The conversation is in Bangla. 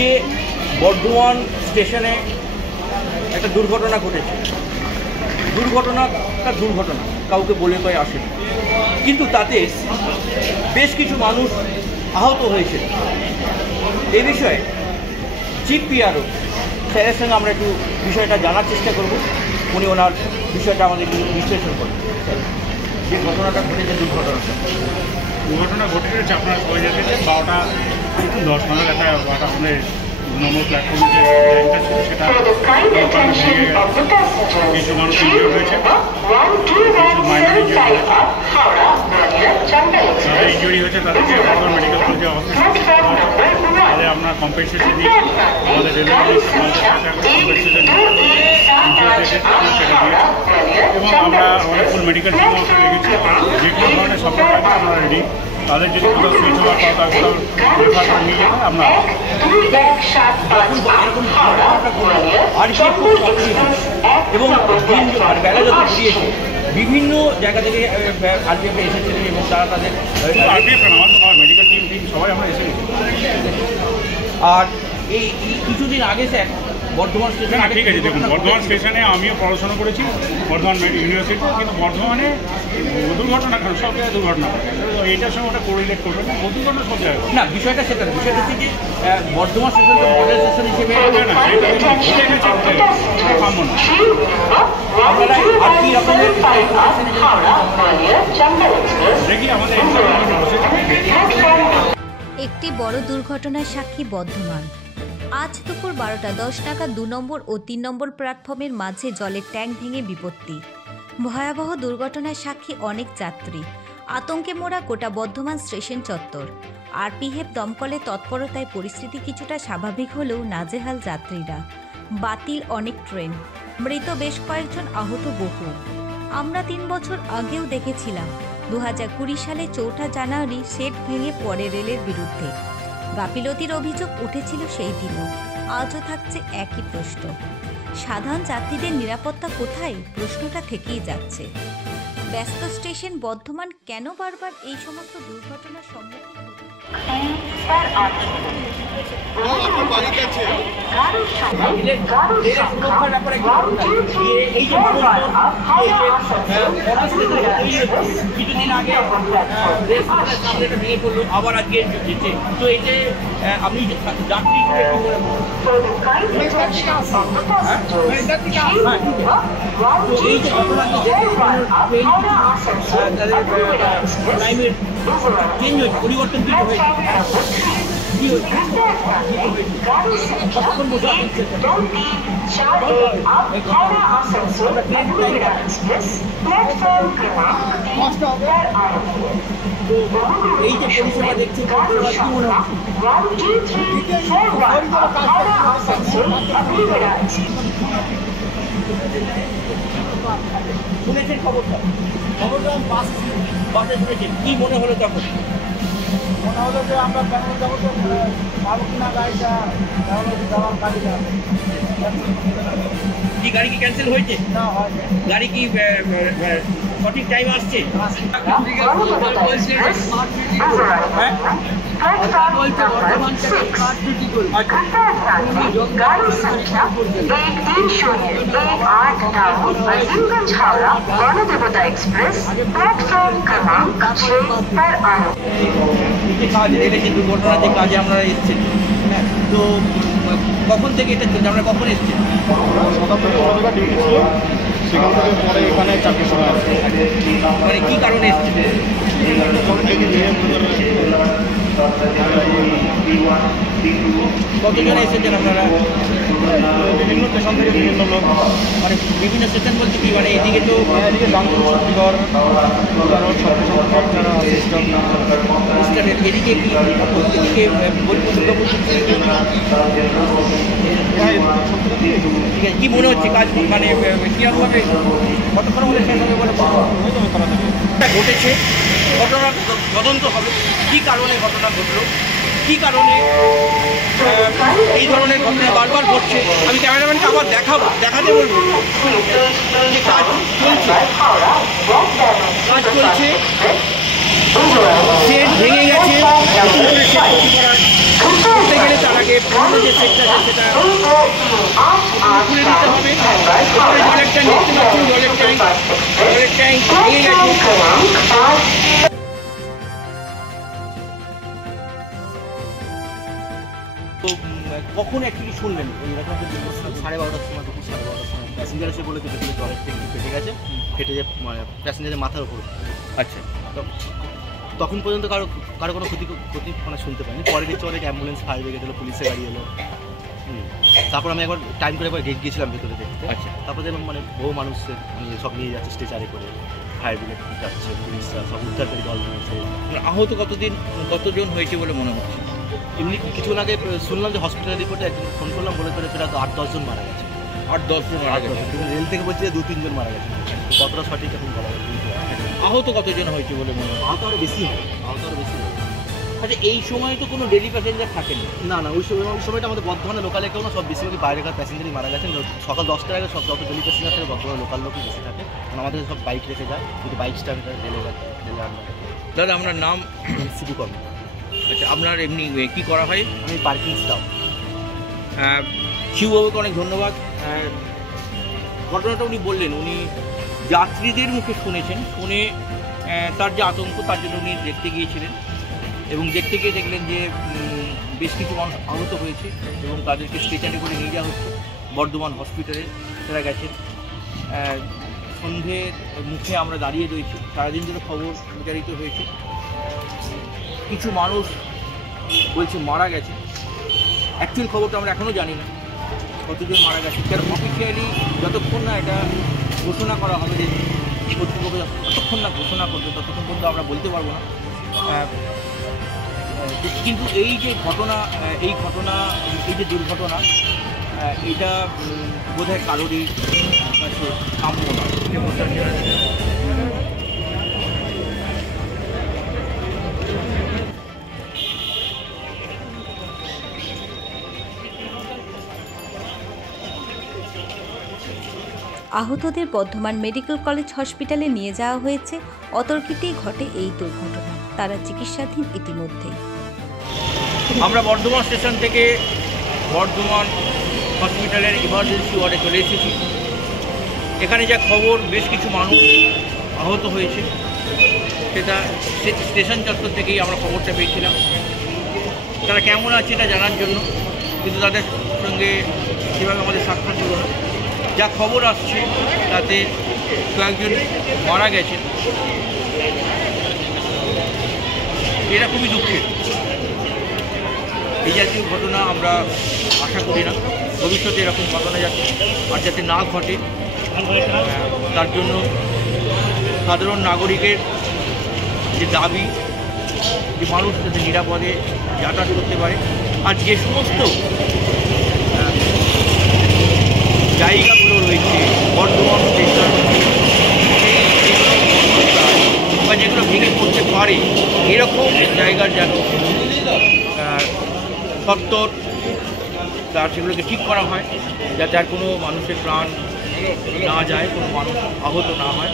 আজকে বর্ধমান স্টেশনে একটা দুর্ঘটনা ঘটেছে। দুর্ঘটনাটা দুর্ঘটনা, কাউকে বলে কয়ে আসেনি, কিন্তু তাতে বেশ কিছু মানুষ আহত হয়েছে। এই বিষয়ে চিফ পিআরও স্যারের সঙ্গে আমরা একটু বিষয়টা জানার চেষ্টা করব। উনি ওনার বিষয়টা আমাদের একটু বিশ্লেষণ করবেন। যে ঘটনাটা ঘটেছে, দুর্ঘটনা ঘটেছে আপনারা সবাই দেখেছেন 12:10 নাগাদ একটা আমাদের 2 নম্বর প্ল্যাটফর্মে যে ট্রেনটা ছিল সেটা কিছু মানুষ ইনজিওর্ড হয়েছে, কিছু মাইনর ইনজুরি হয়েছে, তাদেরকে বর্ধমান মেডিকেল কলেজে অবস্থা তাদের আমরা কম্পেনসেশন দিয়েছি। আমাদের রেলওয়ে কম্পেনসেশন এবং আমরা আমাদের ফুল মেডিকেল টিম রেখেছি। যে কোনো ধরনের সাপোর্ট আছে আমরা রেডি। তাদের যদি কোথাও সুইচ হওয়ার কথা কোথাও রেফার করে নিয়ে যেতে আমরা এবং বেলা যত ঘুরিয়েছে বিভিন্ন জায়গা থেকে আরপিএফ এসেছিলেন এবং তারা তাদের আরপিএফ আমাদের সবাই মেডিকেল টিম সবাই আমরা এসে গেছি। আর এই কিছুদিন আগে স্যার বর্ধমান স্টেশন, ঠিক আছে, দেখুন বর্ধমান স্টেশনে আমিও পড়াশোনা করেছি বর্ধমান ইউনিভার্সিটি, কিন্তু বর্ধমানে দুর্ঘটনা কেন সব জায়গায় দুর্ঘটনা ঘটে, এইটার সঙ্গে ওটা কোরিলেট করবে না, দুর্ঘটনা সব জায়গায় না। বিষয়টা সেটা বিষয়টা হচ্ছে যে বর্ধমান স্টেশন তো মডেল স্টেশন হিসেবে থামবো না। আপনারা আর কি রকমের দেখি আমাদের একটি বড় দুর্ঘটনার সাক্ষী বর্ধমান। আজ দুপুর 12:10 নাগাদ 2 নম্বর ও 3 নম্বর প্ল্যাটফর্মের মাঝে জলের ট্যাঙ্ক ভেঙে বিপত্তি। ভয়াবহ দুর্ঘটনার সাক্ষী অনেক যাত্রী। আতঙ্কে মোড়া গোটা বর্ধমান স্টেশন চত্বর। আরপিএফ দমকলের তৎপরতায় পরিস্থিতি কিছুটা স্বাভাবিক হলেও নাজেহাল যাত্রীরা। বাতিল অনেক ট্রেন, মৃত বেশ কয়েকজন, আহত বহু। আমরা 3 বছর আগেও দেখেছিলাম 2020 সালে 4 জানুয়ারি সেট ভেঙে পড়ে রেলের বিরুদ্ধে। গাফিলতির অভিযোগ উঠেছিল সেই দিনও। আজও থাকছে একই প্রশ্ন। সাধারণ যাত্রীদের নিরাপত্তা কোথায়? প্রশ্নটা থেকেই যাচ্ছে। ব্যস্ত স্টেশন বর্ধমান কেন বারবার এই সমস্ত দুর্ঘটনার সম্মুখীন হচ্ছে? কিছুদিন আগে ভেঙে পড়লো, আবার আজকে যেতে তো এই যে আপনি যাত্রী এই যে ঘটনাটি টাইমের চেঞ্জ হয়েছে, পরিবর্তন কিছু হয়েছে, কি হয়েছে কতক্ষণ বসে এই যে পরিষেবা দেখছি, পরিষেবা কি মনে হচ্ছে? শুনেছেন খবরটা বাসে শুনেছেন, কি মনে হলো তখন? মনে হলো যে আমরা ব্যাঙ্গালোর যাবো, তো পাবো কিনা গাড়িটা, যাওয়ার গাড়িটা। কি গাড়ি কি ক্যান্সেল হয়েছে? না, হয় গাড়ি কি সঠিক টাইম আসছে? কাজ রেলের যে দুর্ঘটনা, যে কাজে আমরা এসেছি, তো কখন থেকে এটা চলছে? আমরা কখন এসেছি? সেখান থেকে পরে এখানে চাকরির সময় আসছে। মানে কী কারণে এসেছে? কতজন এসেছেন আপনারা? বিভিন্ন স্টেশন থেকে বিভিন্ন লোক, মানে বিভিন্ন স্টেশন বলতে কি, মানে এদিকে তো এদিকে গাঙ্গুর শক্তিগড়, এদিকে কি এদিকে বোলপুর, দুর্গাপুর, ঠিক আছে। কী মনে হচ্ছে কাজ, মানে কীরকমভাবে কতক্ষণ হলে শেষ হবে বলে ঘটেছে? ঘটনা তদন্ত হবে, কী কারণে ঘটনা ঘটলো, কী কারণে এই ধরনের ঘটনা বারবার ঘটছে। আমি ক্যামেরাম্যানকে আবার দেখাতে বলবো যে কাজ চলছে, সেট ভেঙে গেছে, করতে গেলে তার আগে পুরনো যে যে সেটটা আছে সেটা খুলে দিতে হবে। তারপরে জলের ট্যাঙ্ক দেখতে পাচ্ছেন, জলের ট্যাঙ্ক ভেঙে গেছে। তো কখন অ্যাকচুয়ালি শুনলেন এইরকম একটা দুর্ঘটনা? 12:30টার সময়, দুপুর 12:30টার সময় প্যাসেঞ্জার এসে বলে ভেতরে জলের ট্যাঙ্কি ফেটে গেছে, ফেটে যে প্যাসেঞ্জারের মাথার উপর। আচ্ছা, তখন পর্যন্ত কারো কোনো ক্ষতি মানে শুনতে পাইনি। পরে দেখছি অনেক অ্যাম্বুলেন্স, ফায়ার ব্রিগেড এলো, পুলিশের গাড়ি এলো। তারপর আমি একবার টাইম করে একবার গিয়েছিলাম ভেতরে দেখতে। আচ্ছা। তারপর দেখলাম মানে বহু মানুষের মানে সব নিয়ে যাচ্ছে স্ট্রেচারে করে, ফায়ার ব্রিগেড যাচ্ছে, পুলিশরা সব উদ্ধারকারী দল রয়েছে। আহত কতজন হয়েছে বলে মনে হচ্ছে? এমনি কিছুক্ষণ আগে শুনলাম যে হসপিটাল রিপোর্টে একজন ফোন করলাম, বলে করে সেটা 8-10 জন মারা গেছে। 8-10 জন মারা গেছে। কিন্তু রেল থেকে বলছে যে 2-3 জন মারা গেছে। কতটা সঠিক এখন বলা যায় না। আহত কতজন হয়েছে বলে মনে হয়? আহত আরও বেশি হবে, আহত আরও বেশি হবে। আচ্ছা, এই সময় তো কোনো ডেলি প্যাসেঞ্জার থাকেনি? না না, ওই সময়টা আমাদের বর্ধমানে লোকালে কেউ না, সব বেশিরভাগই বাইরেকার প্যাসেঞ্জারই মারা গেছেন। সকাল 10টার আগে সব যত ডেলি প্যাসেঞ্জার থাকে বর্ধমানে লোকাল লোকই বেশি থাকে, কারণ আমাদের সব বাইক রেখে যায়, কিন্তু বাইক স্ট্যান্ডটা রেলে আনবে। দাদা, আপনার নাম? সিবু কর্ম। আচ্ছা, আপনার এমনি কি করা হয়? আমি পার্কিং স্টাফ। শিববাবুকে অনেক ধন্যবাদ। ঘটনাটা উনি বললেন, উনি যাত্রীদের মুখে শুনেছেন, শুনে তার যে আতঙ্ক, তার জন্য উনি দেখতে গিয়েছিলেন এবং দেখতে গিয়ে দেখলেন যে বেশ কিছু মানুষ আহত হয়েছে এবং তাদেরকে স্ট্রেচারে করে নিয়ে যাওয়া হচ্ছে বর্ধমান হসপিটালে। তারা গেছেন। সন্ধ্যের মুখে আমরা দাঁড়িয়ে রয়েছি, সারাদিন ধরে খবর প্রচারিত হয়েছে। কিছু মানুষ বলছে মারা গেছে। অ্যাকচুয়াল খবরটা আমরা এখনও জানি না কতজন মারা গেছে, কারণ অফিসিয়ালি যতক্ষণ না এটা ঘোষণা করা হবে, যে কর্তৃপক্ষ যতক্ষণ না ঘোষণা করবে ততক্ষণ পর্যন্ত আমরা বলতে পারবো না। কিন্তু এই যে ঘটনা, এই যে দুর্ঘটনা, এটা বোধহয় কারোরই কাছে কাম্য না। আহতদের বর্ধমান মেডিকেল কলেজ হসপিটালে নিয়ে যাওয়া হয়েছে। অতর্কিতেই ঘটে এই দুর্ঘটনা। তারা চিকিৎসাধীন ইতিমধ্যেই। আমরা বর্ধমান স্টেশন থেকে বর্ধমান হসপিটালের ইমার্জেন্সি ওয়ার্ডে চলে এসেছি। এখানে যা খবর, বেশ কিছু মানুষ আহত হয়েছে, সেটা স্টেশন চত্বর থেকেই আমরা খবরটা পেয়েছিলাম। তারা কেমন আছে এটা জানার জন্য, কিন্তু তাদের সঙ্গে সেভাবে আমাদের সাক্ষাৎ হলো না। যা খবর আসছে তাতে কয়েকজন মারা গেছেন। এটা খুবই দুঃখের। এই জাতীয় ঘটনা আমরা আশা করি না ভবিষ্যতে এরকম ঘটনা যাতে না ঘটে, তার জন্য সাধারণ নাগরিকের যে দাবি, যে মানুষ যাতে নিরাপদে যাতায়াত করতে পারে, আর যে সমস্ত জায়গাগুলো রয়েছে বর্ধমান স্টেশন, বা যেগুলো ভেঙে পড়তে পারে, এরকম জায়গার যেন সত্তর তার সেগুলোকে ঠিক করা হয়, যাতে আর কোনো মানুষের প্রাণ না যায়, কোনো মানুষ আহত না হয়।